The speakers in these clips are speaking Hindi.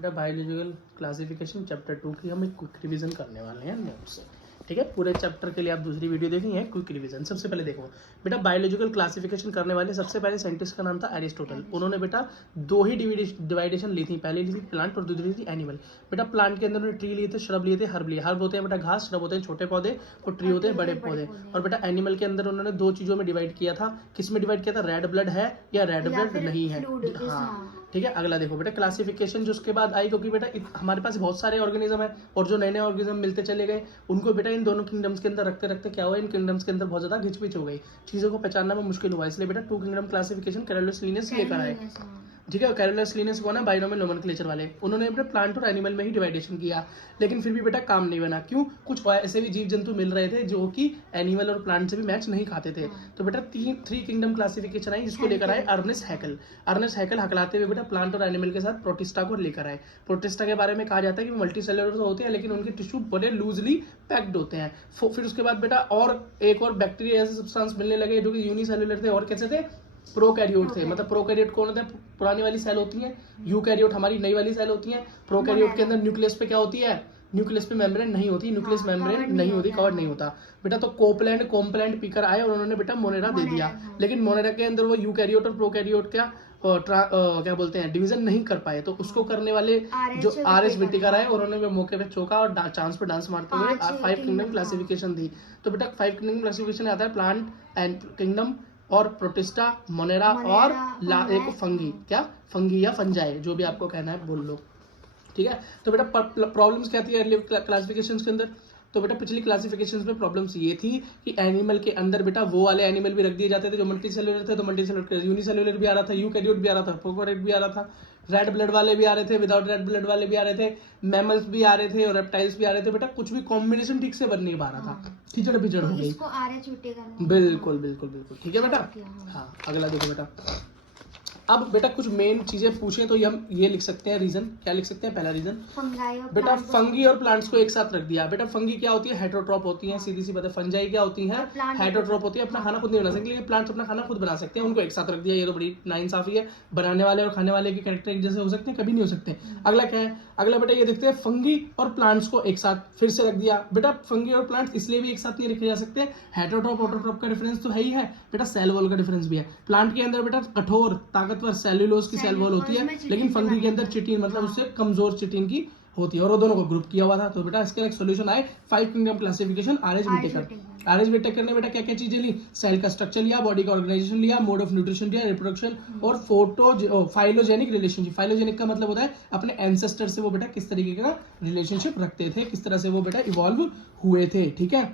बेटा बायोलॉजिकल क्लासिफिकेशन चैप्टर 2 की हम एक क्विक रिवीजन करने वाले हैं नोट से। ठीक है, पूरे चैप्टर के लिए आप दूसरी वीडियो देखेंगे क्विक रिवीजन। सबसे पहले देखो बेटा, बायोलॉजिकल क्लासिफिकेशन करने वाले सबसे पहले साइंटिस्ट का नाम था एरिस्टोटल। उन्होंने बेटा दो ही डिवाइडेशन ली थी, पहली ली थी प्लांट और दूसरी थी एनिमल। बेटा प्लांट के अंदर उन्होंने ट्री लिए थे, श्रब लिए थे, हर्ब लिए। हर्ब होते हैं बेटा घास, श्रब होते हैं छोटे पौधे और ट्री होते हैं बड़े पौधे। और बेटा एनिमल के अंदर उन्होंने दो चीजों में डिवाइड किया था। किस में डिवाइड किया था? रेड ब्लड है या रेड ब्लड नहीं है। हाँ ठीक है, अगला देखो बेटा क्लासिफिकेशन जो उसके बाद आई, क्योंकि बेटा हमारे पास बहुत सारे ऑर्गेनिज्म है और जो नए नए ऑर्गेनिज्म मिलते चले गए उनको बेटा इन दोनों किंगडम्स के अंदर रखते रखते क्या हुआ, इन किंगडम्स के अंदर बहुत ज्यादा घिचपिच हो गई, चीजों को पहचानना में मुश्किल हुआ। इसलिए बेटा two kingdom classification Carolus Linnaeus लेकर आए। ठीक है, कैरोलस लिनियस कौन है? बाइनोमियल नोमेनक्लेचर वाले। उन्होंने बेटा प्लांट और एनिमल में ही डिवाइडेशन किया, लेकिन फिर भी बेटा काम नहीं बना। क्यों? कुछ ऐसे भी जीव जंतु मिल रहे थे जो कि एनिमल और प्लांट से भी मैच नहीं खाते थे। तो बेटा थ्री किंगडम क्लासिफिकेशन आई, जिसको लेकर आए अर्नेस्ट हैकल। अर्नेस्ट हैकल हकलाते हुए बेटा प्लांट और एनिमल के साथ प्रोटिस्टा को लेकर आए। प्रोटिस्टा के बारे में कहा जाता है कि मल्टी सेलुलर तो होते हैं, लेकिन उनके टिश्यू बड़े लूजली पैक्ड होते हैं। फिर उसके बाद बेटा और एक और बैक्टीरिया ऐसे सब्सटेंस मिलने लगे जो कि यूनिसेलुलर थे और कैसे थे? प्रोकैरियोट थे। मतलब प्रोकैरियोट कौन होता है? पुरानी वाली सेल होती है। यूकैरियोट हमारी नई वाली सेल होती है। प्रोकैरियोट के अंदर न्यूक्लियस पे क्या होती है? न्यूक्लियस पे मेम्ब्रेन नहीं होती, न्यूक्लियस मेम्ब्रेन नहीं होती, कवर नहीं होता बेटा। तो कोपलैंड पीकर आए और उन्होंने बेटा मोनेरा दे दिया, लेकिन मोनेरा के अंदर वो यूकैरियोट और प्रोकैरियोट क्या क्या बोलते हैं डिवीजन नहीं कर पाए। तो उसको करने वाले जो आर.एस. व्हिटेकर आए, उन्होंने वो मौके पे चौका और चांस पे डांस मारते हुए 5 किंगडम क्लासिफिकेशन दी। तो बेटा 5 किंगडम क्लासिफिकेशन आता है प्लांट एंड किंगडम और प्रोटिस्टा, मोनेरा और एक फंगी, क्या फंगी या फंजाई, जो भी आपको कहना है बोल लो। ठीक है, तो बेटा प्रॉब्लम्स क्या थी अर्ली क्लासिफिकेशन के अंदर? तो बेटा पिछली क्लासिफिकेशंस में प्रॉब्लम्स ये थी कि एनिमल के अंदर बेटा वो वाले एनिमल भी रख दिए जाते थे जो मल्टी सेलुलर थे, तो मल्टी सेलुलर यूनिसेलुलर भी आ रहा था, यूकैरियोट भी आ रहा था, प्रोकैरियोट भी आ रहा था, रेड ब्लड वाले भी आ रहे थे, विदाउट रेड ब्लड वाले भी आ रहे थे, मैमल्स भी आ रहे थे और रेप्टाइल्स भी आ रहे थे। बेटा कुछ भी कॉम्बिनेशन ठीक से बन नहीं पा रहा था, खिचड़ पिचड़ हो गई। बिल्कुल बिल्कुल बिल्कुल ठीक है बेटा। हाँ अगला देखो बेटा, अब बेटा कुछ मेन चीजें पूछें तो हम ये लिख सकते हैं रीजन। क्या लिख सकते हैं? पहला रीजन बेटा फंगी और प्लांट्स को एक साथ रख दिया। बेटा फंगी क्या होती है? हेटरोट्रॉप होती है, सीधी सी बात है। फंजाई क्या होती है? हेटरोट्रॉप होती है, अपना खाना खुद नहीं बना सकती, लेकिन प्लांट्स अपना खाना खुद बना सकते हैं, उनको एक साथ रख दिया। ये तो बड़ी नाइंसाफी है। बनाने वाले और खाने वाले के कैरेक्टर एक जैसे हो सकते हैं? कभी नहीं हो सकते। अगला क्या है? अगला बेटा ये देखते हैं फंगी और प्लांट्स को एक साथ फिर से रख दिया। बेटा फंगी और प्लांट्स इसलिए भी एक साथ नहीं रखे जा सकते, हेटरोट्रॉप ऑटोट्रॉप का डिफरेंस तो है ही है बेटा, सेल वॉल का डिफरेंस भी है। प्लांट के अंदर बेटा कठोर ताकतवर सेल्यूलोज की सेल वॉल होती है, लेकिन फंगी के अंदर चिटिन मतलब उससे कमजोर चिटिन की होती है, और वो दोनों को ग्रुप किया हुआ था। तो बेटा इसका एक सॉल्यूशन आए 5 kingdom classification RS. Whittaker. RS. Whittaker ने बेटा क्या क्या चीजें ली? सेल का स्ट्रक्चर लिया, बॉडी का ऑर्गेनाइजेशन लिया, मोड ऑफ न्यूट्रिशन लिया, रिप्रोडक्शन और फाइलोजेनिक रिलेशनशिप। फाइलोजेनिक का मतलब होता है अपने एंसेस्टर से वो बेटा किस तरीके का रिलेशनशिप रखते थे, किस तरह से वो बेटा इवॉल्व हुए थे। ठीक है,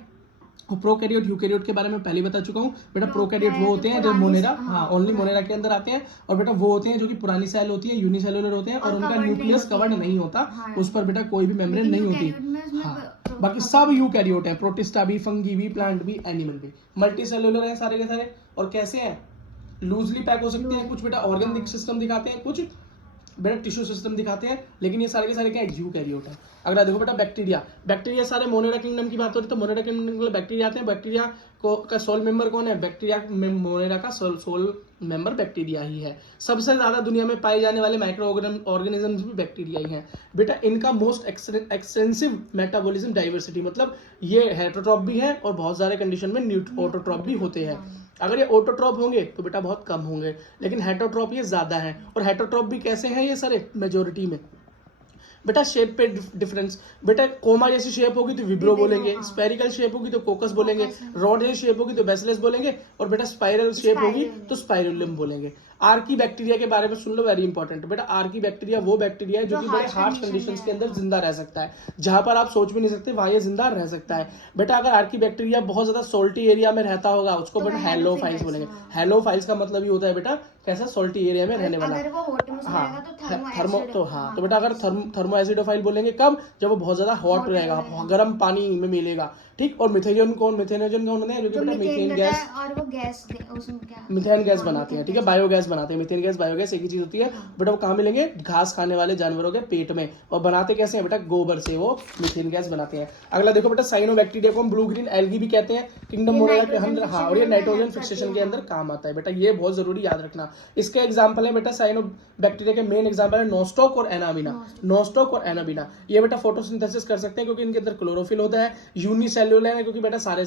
प्रोकैरियोट यूकैरियोट के बारे में पहले बता चुका हूँ बेटा। प्रोकैरियोट वो होते हैं जो मोनेरा, हाँ ओनली मोनेरा के अंदर आते हैं, और बेटा वो होते हैं जो कि पुरानी सेल होती है, यूनिसेलुलर होते हैं और उनका न्यूक्लियस कवर्ड नहीं होता, उस पर बेटा कोई भी मेम्ब्रेन नहीं होती। हाँ बाकी सब यूकैरियोट है, प्रोटिस्टा भी, फंगी भी, प्लांट भी, एनिमल भी। मल्टी सेलुलर है सारे के सारे, और कैसे हैं? लूजली पैक हो सकते हैं, कुछ बेटा ऑर्गन सिस्टम दिखाते हैं, कुछ बेटा टिश्यू सिस्टम दिखाते हैं, लेकिन ये सारे के सारे क्या है? यूकैरियोट है। अगला देखो बेटा बैक्टीरिया। बैक्टीरिया सारे मोनेरा किंगडम की बात हो रही है, तो मोनेरा किंगडम के बैक्टीरिया आते हैं। बैक्टीरिया को का सोल मेंबर कौन है? बैक्टीरिया मोनेरा का सोल मेंबर बैक्टीरिया ही है। सबसे ज्यादा दुनिया में पाए जाने वाले माइक्रो ऑर्गेनिजम्स भी बैक्टीरिया ही हैं बेटा। इनका मोस्ट एक्सटेंसिव मेटाबॉलिज्म डाइवर्सिटी, मतलब ये हेटरोट्रॉप भी है और बहुत सारे कंडीशन में ऑटोट्रॉप भी होते हैं। अगर ये ऑटोट्रॉप होंगे तो बेटा बहुत कम होंगे, लेकिन हेटरोट्रॉप ये ज्यादा है। और हेटरोट्रॉप भी कैसे हैं ये सारे? मेजोरिटी में बेटा शेप पे डिफरेंस। बेटा कोमा जैसी शेप होगी तो विब्रो बोलेंगे, स्पेरिकल शेप होगी तो कोकस बोलेंगे, रॉड जैसी शेप होगी तो बेसिलस बोलेंगे, और बेटा स्पाइरल शेप होगी तो स्पाइरुलम बोलेंगे। आर्की बैक्टीरिया के बारे में सुन लो, वेरी इंपॉर्टेंट बेटा। आर्की बैक्टीरिया वो बैक्टीरिया है जो कि बड़े हार्श कंडीशंस के अंदर जिंदा रह सकता है, जहां पर आप सोच भी नहीं सकते वहां ये जिंदा रह सकता है बेटा। अगर आर्की बैक्टीरिया बहुत ज्यादा सोल्टी एरिया में रहता होगा उसको बेटा हेलोफाइल्स बोलेंगे। हेलोफाइल्स का मतलब ये होता है बेटा कैसा? सोल्टी एरिया में रहने वाला। हाँ थर्मो तो हाँ, तो बेटा अगर थर्मो एसिडोफाइल बोलेंगे कब? जब वो बहुत ज्यादा हॉट रहेगा, गर्म पानी में मिलेगा। ठीक, और मिथेनोजन कौन होते हैं? जो कि बेटा मीथेन गैस, और वो गैस उसमें क्या मिथेन गैस बनाते हैं। ठीक है, बायोगैस गैस बनाते हैं। मीथेन गैस, बायोगैस एक ही चीज होती है बेटा। वो कहाँ मिलेंगे? घास खाने वाले जानवरों के पेट में। और बनाते कैसे हैं बेटा? गोबर से वो मीथेन गैस बनाते हैं। अगला देखो बेटा, साइनोबैक्टीरिया को हम ब्लू ग्रीन एल्गी भी कहते हैं, किंगडम मोनागा के अंदर। हाँ, और ये नाइट्रोजन फिक्सेशन के अंदर काम आता है बेटा, ये बहुत जरूरी याद रखना। इसके एग्जाम्पल है बेटा, साइनोबैक्टीरिया के मेन एग्जाम्पल है नोस्टॉक और एनाबिना। नोस्टॉक और एनाबिना ये बेटा फोटोसिंथेसिस कर सकते हैं क्योंकि इनके अंदर क्लोरोफिल होता है। यूनिसेल्युलर है क्योंकि बेटा सारे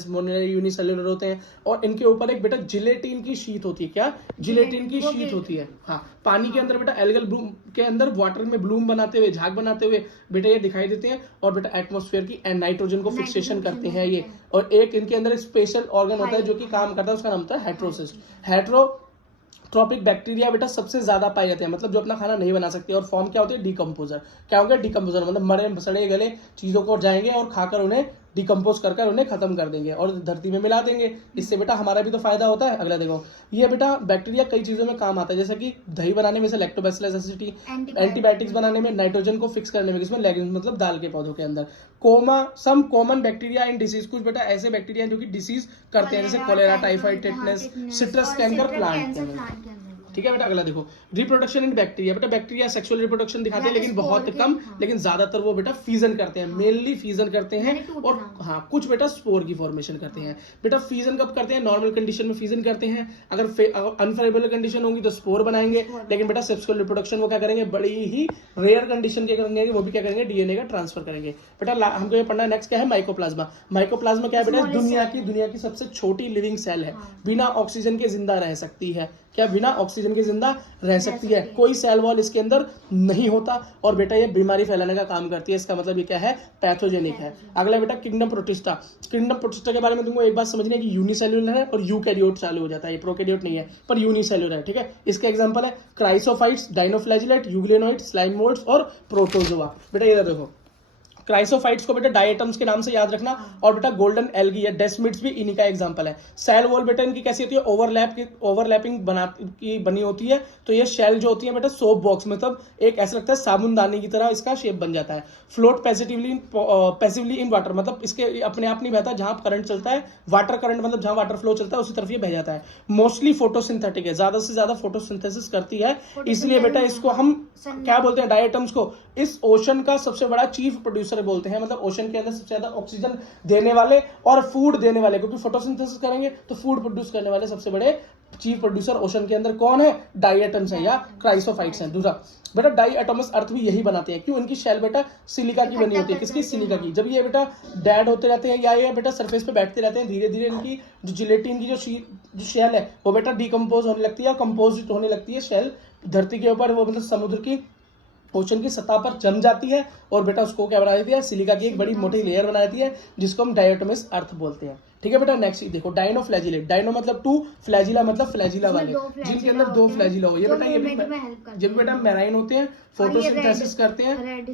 यूनिसेल्युलर होते हैं। और इनके ऊपर एक बेटा जिलेटिन की शीट होती है। क्या? जिलेटिन की शीट होती है। हाँ, पानी के अंदर बेटा एल्गल ब्लूम के अंदर वाटर में ब्लूम बनाते हुए, झाग बनाते हुए बेटा ये दिखाई देते हैं। और बेटा एटमॉस्फेयर की नाइट्रोजन को फिक्सेशन करते हैं ये। और एक इनके अंदर स्पेशल ऑर्गन होता है जो कि काम करता है, उसका नाम होता है हेट्रोसिस्ट। हेट्रोट्रॉपिक बैक्टीरिया बेटा सबसे ज्यादा पाए जाते हैं, मतलब जो अपना खाना नहीं बना सकते। और फॉर्म क्या होती है? डिकम्पोजर। क्या होगा? डिकम्पोजर, मतलब मरे सड़े गले चीजों को जाएंगे और खाकर उन्हें डिकम्पोज कर उन्हें खत्म कर देंगे और धरती में मिला देंगे। इससे बेटा हमारा भी तो फायदा होता है। अगला देखो, ये बेटा बैक्टीरिया कई चीजों में काम आता है, जैसे कि दही बनाने में से लैक्टोबैसिलस एसिडिटी, एंटीबायोटिक्स बनाने में, नाइट्रोजन को फिक्स करने में, किसमें? लेगिंग्स मतलब दाल के पौधों के अंदर। Some common bacteria in disease, कुछ बेटा ऐसे बैक्टीरिया जो कि डिसीज करते हैं, जैसे cholera, typhoid, tetanus, citrus canker plant के अंदर। ठीक है बेटा। अगला देखो, रिप्रोडक्शन इन बैक्टीरिया। बेटा बैक्टीरिया सेक्सुअल रिप्रोडक्शन दिखाते हैं लेकिन बहुत कम, लेकिन ज्यादातर वो बेटा फीजन करते हैं, मेनली फीजन करते हैं। और हाँ, कुछ बेटा स्पोर की फॉर्मेशन करते हैं। बेटा फीजन कब करते हैं? नॉर्मल कंडीशन में फीजन करते हैं। अगर अनफेवरेबल कंडीशन होगी तो स्पोर बनाएंगे। लेकिन बेटा सेक्सुअल रिप्रोडक्शन वो क्या करेंगे? बड़ी ही रेयर कंडीशन के करेंगे, वो भी क्या करेंगे? डीएनए का ट्रांसफर करेंगे। बेटा हमको ये पढ़ना है नेक्स्ट क्या है? माइकोप्लाज्मा। माइकोप्लाज्मा क्या है बेटा? दुनिया की सबसे छोटी लिविंग सेल है, बिना ऑक्सीजन के जिंदा रह सकती है। क्या? बिना ऑक्सीजन के जिंदा रह सकती है। कोई सेल वॉल इसके अंदर नहीं होता और बेटा ये बीमारी फैलाने का काम करती है। इसका मतलब ये क्या है? पैथोजेनिक है। अगला बेटा किंगडम प्रोटिस्टा। किंगडम प्रोटिस्टा के बारे में तुमको एक बात समझनी है कि यूनिसेल्युलर है और यूकैरियोट चालू हो जाता है, ये प्रोकैरियोट नहीं है पर यूनिसेल्युलर है। ठीक है, इसके एग्जांपल है क्राइसोफाइट्स, डाइनोफ्लैजिलेट, यूग्लिनोइड, स्लाइम मोल्ड्स और प्रोटोजोआ। बेटा ये देखो, क्राइसोफाइट्स को बेटा डायटम्स के नाम से याद रखना। और बेटा गोल्डन एल्गी या डेस्मिड्स भी इन्हीं का एग्जांपल है। सेल वॉल बेटा इनकी कैसी होती है? ओवरलैपिंग बनी होती है। तो ये शेल जो होती है बेटा सोप बॉक्स, मतलब एक ऐसा लगता है साबुनदानी की तरह इसका शेप बन जाता है। फ्लोट पैसिवली इन वाटर, मतलब इसके अपने आप नहीं बहता, जहां करंट चलता है वाटर करंट, मतलब जहां वाटर फ्लो चलता है उसी तरफ ये बह जाता है। मोस्टली फोटोसिंथेटिक है, ज्यादा से ज्यादा फोटोसिंथेसिस करती है, इसलिए बेटा इसको हम क्या बोलते हैं? डायटम्स को। इस ओशन का सबसे बड़ा चीफ प्रोड्यूसर बोलते हैं, मतलब ओशन के अंदर सबसे ज्यादा ऑक्सीजन देने वाले और फूड देने वाले, क्योंकि फोटोसिंथेसिस करेंगे तो फूड प्रोड्यूस करने वाले सबसे बड़े चीफ प्रोड्यूसर ओशन के अंदर कौन है? डायटम्स है या क्राइसोफाइट्स हैं। दूसरा बेटा डाइएटमस अर्थ भी यही बनाते हैं। क्यों? इनकी शेल बेटा सिलिका की बनी होती है। किसकी? सिलिका की। जब ये बेटा डेड होते रहते हैं या ये बेटा सरफेस पे बैठते रहते हैं, धीरे धीरे इनकी जो जिलेटिन की जो शेल है वो बेटा डिकम्पोज होने लगती है और कंपोज होने लगती है शेल धरती के ऊपर, वो मतलब समुद्र की ओशन की सतह पर जम जाती है और बेटा उसको क्या बना देती है? सिलिका की एक बड़ी मोटी लेयर बना देती है जिसको हम डायटोमस अर्थ बोलते हैं। ठीक है बेटा। नेक्स्ट देखो, डाइनोफ्लैजिलेट। डाइनो मतलब टू, फ्लैजिला मतलब फ्लैजिला वाले, जिनके अंदर दो फ्लैजिला हो। ये बेटा जब बेटा मैराइन होते हैं, फोटोसिंथेसिस करते हैं।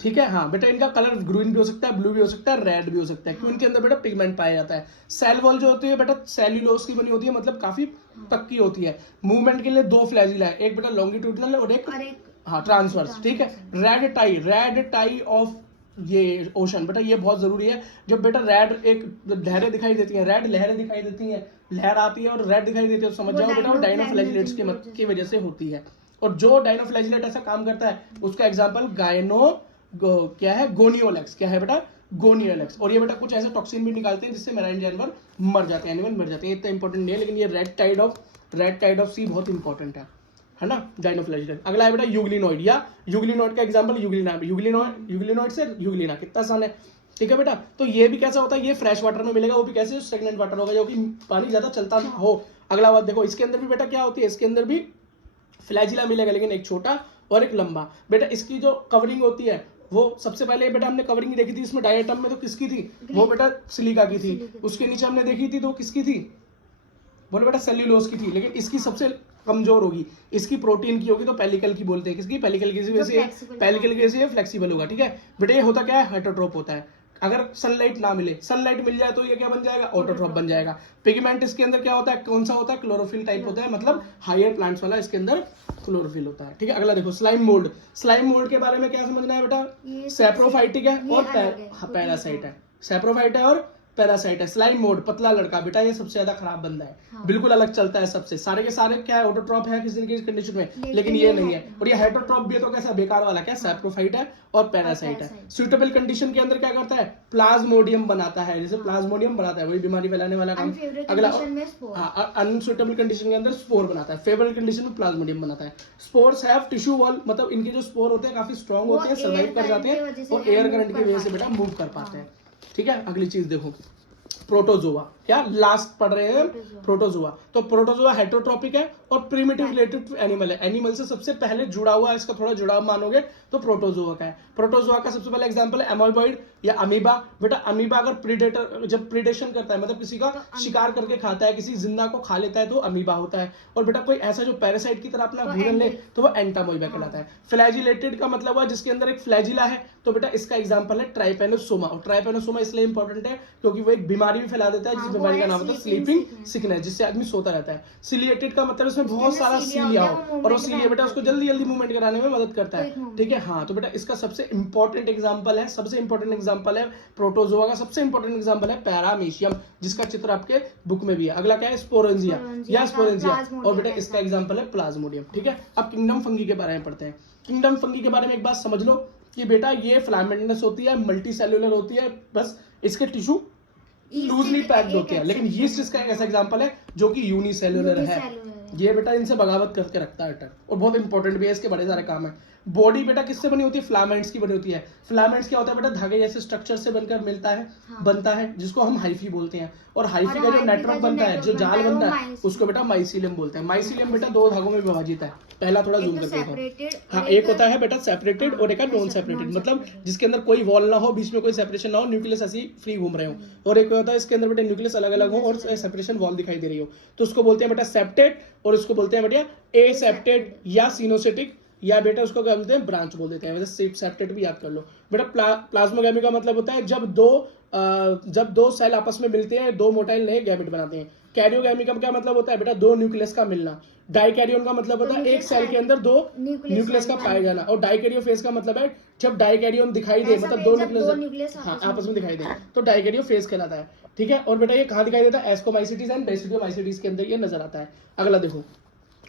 ठीक है, हाँ बेटा इनका कलर ग्रीन भी हो सकता है, ब्लू भी हो सकता है, रेड भी हो सकता है। क्यों? इनके अंदर बेटा पिगमेंट पाया जाता है। सेल वॉल जो होती है बेटा सेल्यूलोज की बनी होती है, मतलब काफी पक्की होती है। मूवमेंट के लिए दो फ्लैजिला है, एक बेटा लॉन्गिट्यूडनल और एक हाँ ट्रांसवर्स। ठीक है। रेड टाई ऑफ ये ओशन, बेटा ये बहुत जरूरी है। जब बेटा रेड एक लहरें दिखाई देती हैं, रेड लहरें दिखाई देती हैं, लहर आती है और रेड दिखाई देती है, तो समझ जाओ बेटा वो डाइनोफ्लैजिलेट्स की वजह से होती है। और जो डाइनोफ्लैजिलेट ऐसा काम करता है उसका एग्जाम्पल क्या है? गोनियोलेक्स। क्या है बेटा? गोनियोलेक्स। और ये बेटा कुछ ऐसे टॉक्सिन भी निकालते हैं जिससे मैराइन जानवर मर जाते हैं, एनिमल मर जाते हैं। इतना इंपॉर्टेंट नहीं है, लेकिन ये रेड टाइड ऑफ सी बहुत इंपॉर्टेंट है ना, डाइनोफ्लैजिलेट। अगला है बेटा यूग्लिनोइड, या यूग्लिनोइड का एग्जांपल यूग्लिनोइड से यूग्लिना, कितना आसान है। ठीक है बेटा। तो ये भी कैसा होता है? ये फ्रेश वाटर में मिलेगा, वो भी कैसे? स्टेगनेंट वाटर होगा, जो कि पानी ज्यादा चलता ना हो। अगला बात देखो, इसके अंदर भी बेटा क्या होती है? इसके अंदर भी फ्लैजिला मिलेगा, लेकिन एक छोटा और एक लंबा। बेटा इसकी जो कवरिंग होती है वो सबसे पहले बेटा हमने कवरिंग देखी थी इसमें डायटम में, तो किसकी थी? वो बेटा सिलिका की थी। उसके नीचे हमने देखी थी तो किसकी थी? बोले बेटा सेल्यूलोज की थी। लेकिन इसकी सबसे कमजोर होगी, इसकी प्रोटीन की होगी, तो पेलिकल की बोलते हैं। किसकी? पेलिकल की वजह से फ्लेक्सिबल होगा। ठीक है बेटा। ये होता क्या है? हेटरोट्रोप होता है। अगर सनलाइट ना मिले, सनलाइट मिल जाए तो ये क्या बन जाएगा? ऑटोट्रोप बन जाएगा। पिगमेंट इसके अंदर क्या होता है? कौन सा होता है? क्लोरोफिल टाइप होता है, मतलब हायर प्लांट्स वाला इसके अंदर क्लोरोफिल होता है। ठीक है। अगला देखो, स्लाइम मोल्ड। स्लाइम मोल्ड के बारे में क्या समझना है बेटा? सैप्रोफाइटिक है और पैरासाइट है। सैप्रोफाइट है और पैरासाइट है। स्लाइम मोड, पतला लड़का, बेटा ये सबसे ज्यादा खराब बंदा है। हाँ। बिल्कुल अलग चलता है सबसे, सारे के सारे क्या है, ऑटोट्रॉप है किसी किसी कंडीशन में, लेकिन ये नहीं है। और ये हेटरोट्रॉप भी है, तो कैसा बेकार वाला, क्या सैप्रोफाइट है और पैरासाइट है। सुइटेबल कंडीशन के अंदर क्या करता है, प्लाज्मोडियम बनाता है, जैसे प्लाज्मोडियम बनाता है, वही बीमारी फैलाने वाला काम। अगला, हाँ, अनसुइटेबल कंडीशन के अंदर स्पोर बनाता है, फेवरेबल कंडीशन में प्लाज्मोडियम बनाता है। स्पोर्स हैव टिश्यू वॉल, मतलब इनके जो स्पोर होते हैं काफी स्ट्रॉन्ग होते हैं, सर्वाइव कर जाते हैं और एयर करंट की वजह से बेटा मूव कर पाते हैं। ठीक है, अगली चीज देखो, प्रोटोजोआ, क्या लास्ट पढ़ रहे हैं, प्रोटोजोआ। तो प्रोटोजोआ हेटरोट्रॉपिक है और प्रिमिटिव रिलेटेड एनिमल है, एनिमल से सबसे पहले जुड़ा हुआ है, इसका थोड़ा जुड़ाव मानोगे तो प्रोटोजोआ का है। प्रोटोजोआ का सबसे पहला एग्जांपल है एमोबॉइड या अमीबा। बेटा अमीबा अगर प्रीडेटर, जब प्रीडेशन करता है, मतलब किसी का शिकार करके खाता है, किसी जिंदा को खा लेता है, तो अमीबा होता है। और बेटा कोई ऐसा जो पैरासाइट की तरह अपना भोजन ले, तो वो एंटामोइबा कहलाता है। फ्लैजिलेटेड का मतलब हुआ जिसके अंदर एक फ्लैजिला है, तो बेटा इसका एग्जांपल है ट्राइपेनोसोमा। और ट्राइपेनोसोमा इसलिए इंपॉर्टेंट है क्योंकि वो एक बीमारी भी फैला देता है, जिस बीमारी का नाम होता है स्लीपिंग सिकनेस, जिससे आदमी सोता रहता है। सिलिएटेड का मतलब इसमें बहुत सारा सीलिया हो, और वो सीलिया बेटा उसको जल्दी जल्दी मूवमेंट कराने में मदद करता है। ठीक है, हाँ, तो बेटा इसका सबसे इंपॉर्टेंट एग्जांपल है, सबसे इंपॉर्टेंट एग्जांपल है प्रोटोजोआ का, सबसे इंपॉर्टेंट एग्जांपल है पैरामीशियम, जिसका चित्र आपके बुक में भी है। अगला क्या है, स्पोरेंजिया या स्पोरेंजिया, और बेटा इसका एग्जांपल है प्लाज्मोडियम। ठीक है, अब किंगडम फंगी के बारे में पढ़ते हैं। किंगडम फंगी के बारे में एक बात समझ लो कि बेटा ये फिलामेंटस होती है, मल्टी सेल्यूलर होती है, बस इसके टिश्यू लूजली पैक्ड होते हैं। लेकिन यीस्ट इसका एक ऐसा एग्जांपल है जो कि यूनिसेल्यूलर है। ये बेटा इनसे बगावत करके रखता है अटक, और बहुत इंपॉर्टेंट भी है, इसके बड़े सारे काम है। बॉडी बेटा किससे बनी होती है, फिलामेंट्स की बनी होती है। फिलामेंट्स क्या होता है बेटा, धागे जैसे स्ट्रक्चर से बनकर मिलता है, बनता है, जिसको हम हाइफी बोलते हैं। और हाइफी का जो नेटवर्क बनता है, जो जाल बनता है, उसको बेटा माइसीलियम बोलते हैं। माइसीलियम बेटा दो धागों में विभाजित है। पहला थोड़ा जूम करके देखो, हाँ, एक होता है बेटा सेपरेटेड और एक है नॉन सेपरेटेड, मतलब जिसके अंदर कोई वॉल ना हो, बीच में कोई सेपरेशन ना हो, न्यूक्लियस ऐसी फ्री घूम रहे हो। और एक होता है इसके अंदर बेटा न्यूक्लियस अलग अलग हो और सेपरेशन वॉल दिखाई दे रही हो, तो उसको बोलते हैं बेटा सेप्टेट, और उसको बोलते हैं बेटा एसेप्टेट या सिनोसिटिक, या बेटा उसको क्या बोलते हैं, ब्रांच बोल देते हैं। वैसे सेप्टेट भी याद कर लो बेटा। प्लाज्मोगैमी का मतलब होता है जब दो सेल आपस में मिलते हैं, दो मोटाइल नए गैमेट बनाते हैं। कैरियोगैमी का क्या मतलब होता है बेटा, दो न्यूक्लियस का मिलना। डाइकैरियोन का मतलब होता है एक सेल के अंदर दो न्यूक्लियस का पाया जाना। और डाइकैरियो फेज का मतलब है जब डाइकैरियोन दिखाई दे, मतलब दो न्यूक्लियस हाँ आपस में दिखाई दे, तो डाइकैरियो फेज कहलाता है। ठीक है, और बेटा ये कहाँ दिखाई देता है, एस्कोमाइसिटीज एंड बेसिडियोमाइसिटीज के अंदर ये नजर आता है। अगला देखो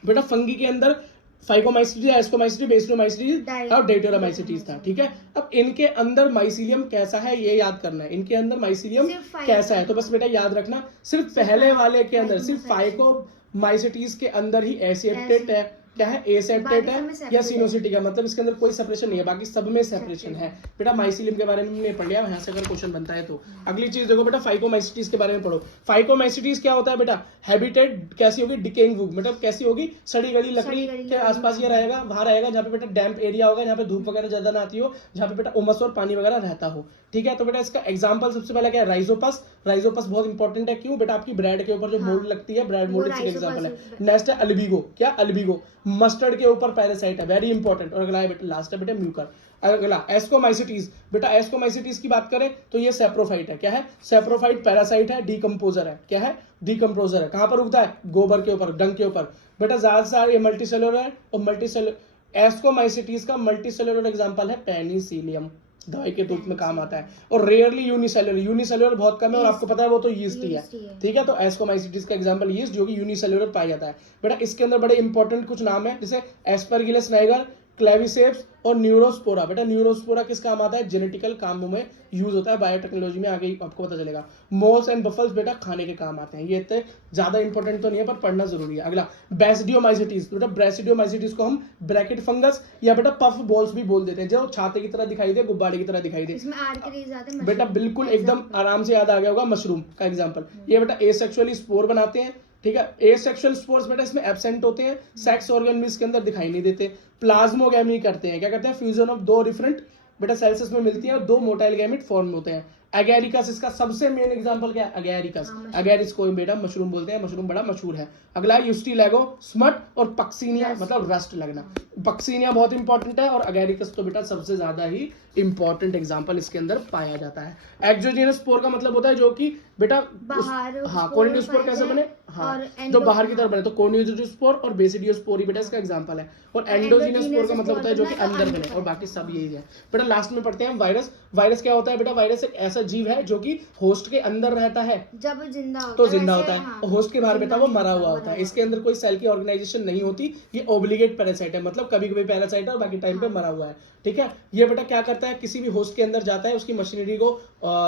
बेटा, फंगी के अंदर फाइकोमाइसिटीज, एस्कोमाइसिटीज, बेसिडियोमाइसिटीज और डेटोरामाइसिटीज था। ठीक है, अब इनके अंदर माइसीलियम कैसा है ये याद करना है। इनके अंदर माइसीलियम कैसा है, तो बस बेटा याद रखना, सिर्फ पहले वाले के अंदर, सिर्फ फाइकोमाइसिटीज के अंदर ही एसेप्टेट है, क्या है, एसेप्टेट है या सिनोसिटिक है, मतलब इसके अंदर कोई सेपरेशन नहीं है, बाकी सब में सेपरेशन है। बेटा माइसीलियम के बारे में हमने पढ़ लिया, यहाँ से अगर क्वेश्चन बनता है तो। अगली चीज देखो बेटा, फाइकोमाइसिटीज के बारे में पढ़ो। फाइकोमाइसिटीज क्या होता है बेटा, हैबिटेट कैसी होगी, डिकेइंग वुड, मतलब कैसी होगी, सड़ी गली लकड़ी के आसपास ये रहेगा, वहां रहेगा जहाँ पे बेटा डैम्प एरिया होगा, जहाँ पे धूप वगैरह ज्यादा ना आती हो, जहाँ पे बेटा उमस और पानी वगैरह रहता हो। ठीक है, तो बेटा इसका एग्जाम्पल सबसे पहले क्या है, राइजोपस। राइजोपस बहुत इंपॉर्टेंट है, क्यों बेटा, आपकी ब्रेड के ऊपर जो मोल्ड लगती है, ब्रेड मोल्ड इसका एग्जाम्पल है। नेक्स्ट है अल्बिगो, क्या अल्बिगो, मस्टर्ड के ऊपर पैरासाइट है, वेरी इंपॉर्टेंट। और अगला है बेटा, लास्ट है बेटा म्यूकर। अगला एस्कोमाइसिटीज, बेटा एस्कोमाइसिटीज की बात करें तो ये सेप्रोफाइट है, क्या है, सेप्रोफाइट पैरासाइट है, डीकंपोजर है, क्या है, डीकंपोजर है। कहां पर उगता है, गोबर के ऊपर, डंग के ऊपर। बेटा ज्यादातर ये मल्टीसेलुलर है, और मल्टीसेलुलर एस्कोमाइसिटीज का मल्टीसेलुलर एग्जांपल है पेनिसिलियम, दवाई के रूप में काम आता है। और रेयरली यूनिसेलुलर, यूनिसेलुलर बहुत कम है, और आपको पता है वो तो यीस्ट ही है। ठीक है, तो एस्कोमाइसिटीज का एग्जांपल यीस्ट, जो कि यूनिसेलुलर पाया जाता है। बेटा इसके अंदर बड़े इंपॉर्टेंट कुछ नाम है, जैसे एस्परगिलस नाइगर, क्लेविसेप्स और न्यूरोस्पोरा। बेटा न्यूरोस्पोरा किस काम आता है, जेनेटिकल कामों में यूज होता है, बायोटेक्नोलॉजी में आगे आपको पता चलेगा। मोल्स एंड बफल्स बेटा खाने के काम आते हैं। ये इतने ज्यादा इंपॉर्टेंट तो नहीं है, पर पढ़ना जरूरी है। अगला बेसिडियोमाइसिटीज, बेटा बेसिडियोमाइसिटीज को हम ब्रैकेट फंगस या बेटा पफ बॉल्स भी बोल देते हैं, जो छाते की तरह दिखाई दे, गुब्बारे की तरह दिखाई दे। बेटा बिल्कुल एकदम आराम से याद आ गया होगा, मशरूम का एग्जाम्पल। ये बेटा एसेक्सुअली स्पोर बनाते हैं। ठीक है, एसेक्सुअल स्पोर्स बेटा इसमें एब्सेंट होते हैं, सेक्स ऑर्गन भी इसके अंदर दिखाई नहीं देते। प्लाज्मोगैमी करते हैं, क्या करते हैं, फ्यूजन ऑफ दो डिफरेंट बेटा सेल्स में मिलती है और दो मोटाइल गैमेट फॉर्म होते हैं। एगेरिकस इसका सबसे मेन एग्जांपल क्या है, एगेरिकस। एगेरिस को बेटा मशरूम बोलते हैं, मशरूम बड़ा मशहूर है। अगला है यूस्टिलेगो, स्मट और पक्सीनिया, मतलब रस्ट लगना। पक्सीनिया बहुत इंपॉर्टेंट है, और एगेरिकस तो बेटा सबसे ज्यादा ही इंपॉर्टेंट एग्जांपल इसके अंदर पाया जाता है। एक्सोजीनस स्पोर का मतलब होता है जो कि बेटा हाँ कोर्नियोस्पोर कैसे बने, हाँ जो बाहर की तरफ बने, तो कोर्नियोस्पोर और बेसिडियोस्पोर ही बेटा इसका एग्जांपल है। और एंडोजीनस स्पोर का मतलब होता है जो कि अंदर बने, और बाकी सब यही है। बेटा लास्ट में पढ़ते हैं वायरस। वायरस क्या होता है बेटा, वायरस एक ऐसा ऐसा जीव है जो कि होस्ट के अंदर रहता है जब जिंदा होता तो जिंदा होता है, हाँ, और होस्ट के बाहर बेटा वो मरा हुआ होता है। मरा इसके अंदर कोई सेल की ऑर्गेनाइजेशन नहीं होती, ये ओब्लिगेट पैरासाइट है, मतलब कभी कभी पैरासाइट है और बाकी टाइम पे मरा हुआ है। ठीक है, ये बेटा क्या करता है, किसी भी होस्ट के अंदर जाता है, उसकी मशीनरी को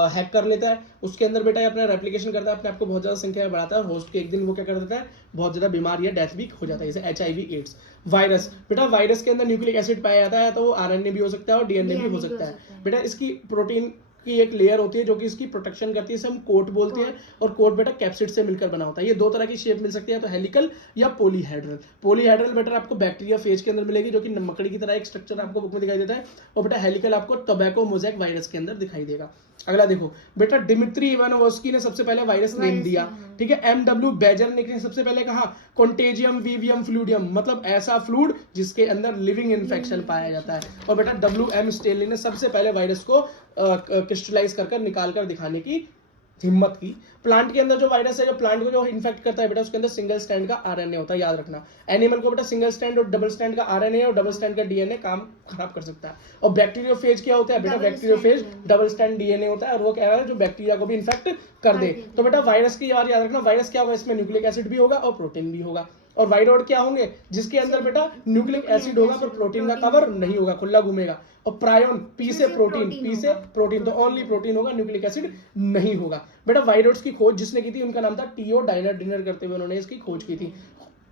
हैक कर लेता है, उसके अंदर बेटा अपना रेप्लिकेशन करता है, अपने आप को बहुत ज्यादा संख्या में बढ़ाता है, होस्ट के एक दिन वो क्या कर देता है, बहुत ज्यादा बीमार या डेथ भी हो जाता है, जैसे HIV एड्स। वायरस, बेटा वायरस के अंदर न्यूक्लिक एसिड पाया जाता है, तो वो RNA भी हो सकता है और DNA भी हो सकता है। बेटा इसकी प्रोटीन की एक लेयर होती है जो कि इसकी प्रोटेक्शन करती है, इसे हम कोट बोलते हैं, और कोट बेटा कैप्सिड से मिलकर बना होता है। ये दो तरह की शेप मिल सकती है, तो हेलिकल या पॉलीहेड्रल। पॉलीहेड्रल बेटा आपको बैक्टीरिया फेज के अंदर मिलेगी, जो कि मकड़ी की तरह एक स्ट्रक्चर आपको बुक में दिखाई देता है, और बेटा हेलिकल आपको टोबैको मोज़ेक वायरस के अंदर दिखाई देगा। अगला देखो बेटा, डिमित्री इवानोव्स्की ने सबसे पहले वायरस नेम दिया। ठीक है, MW बेजरनिक ने सबसे पहले कहा कॉन्टेजियम वीवियम फ्लूडियम, मतलब ऐसा फ्लूड जिसके अंदर लिविंग इन्फेक्शन पाया जाता है। और बेटा WM स्टेनली ने सबसे पहले वायरस को क्रिस्टलाइज कर निकाल कर दिखाने की हिम्मत की। प्लांट के अंदर जो वायरस है, जो प्लांट को जो इन्फेक्ट करता है बेटा, उसके अंदर सिंगल स्टैंड का RNA होता है, याद रखना। एनिमल को बेटा सिंगल स्टैंड और डबल स्टैंड का RNA और डबल स्टैंड का DNA काम खराब कर सकता है। और बैक्टीरियोफेज क्या होता है बेटा, बैक्टीरियोफेज डबल स्टैंड DNA होता है, और वो क्या है, जो बैक्टीरिया को भी इन्फेक्ट कर दे। तो बेटा वायरस की याद रखना, वायरस क्या होगा, इसमें न्यूक्लिक एसिड भी होगा और प्रोटीन भी होगा। और वाइरॉड क्या होंगे, जिसके अंदर बेटा न्यूक्लिक एसिड होगा पर प्रोटीन का कवर नहीं होगा, खुला घूमेगा। और प्रायोन, P से प्रोटीन, तो ओनली प्रोटीन होगा, न्यूक्लिक एसिड नहीं होगा। बेटा वाइरॉड्स की खोज जिसने की थी, उनका नाम था टीओ डाइनर डिनर, करते हुए उन्होंने इसकी खोज की थी।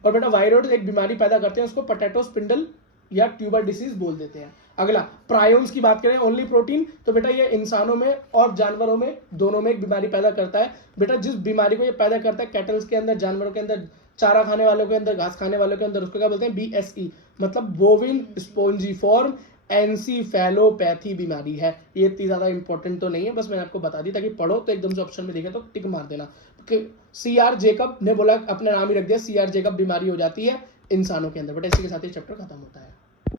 और बेटा वाइरॉड्स एक बीमारी पैदा करते हैं, उसको पोटैटो स्पिंडल या ट्यूबर डिसीज बोल देते हैं। अगला प्रायोन्स की बात करें, ओनली प्रोटीन, तो बेटा ये इंसानों में और जानवरों में दोनों में एक बीमारी पैदा करता है। बेटा जिस बीमारी को ये पैदा करता है, कैटल्स के अंदर, जानवरों के अंदर, चारा खाने वालों के अंदर, घास खाने वालों के अंदर, उसको क्या बोलते हैं, BSE, मतलब बोविन स्पोंजीफॉर्म एनसीफेलोपैथी बीमारी है। ये इतनी ज्यादा इंपॉर्टेंट तो नहीं है, बस मैंने आपको बता दी ताकि पढ़ो तो एकदम से ऑप्शन में दिखे तो टिक मार देना। CR जेकब ने बोला, अपना नाम ही रख दिया, CR जेकब बीमारी हो जाती है इंसानों के अंदर। बेटा इसी के साथ ये चैप्टर खत्म होता है।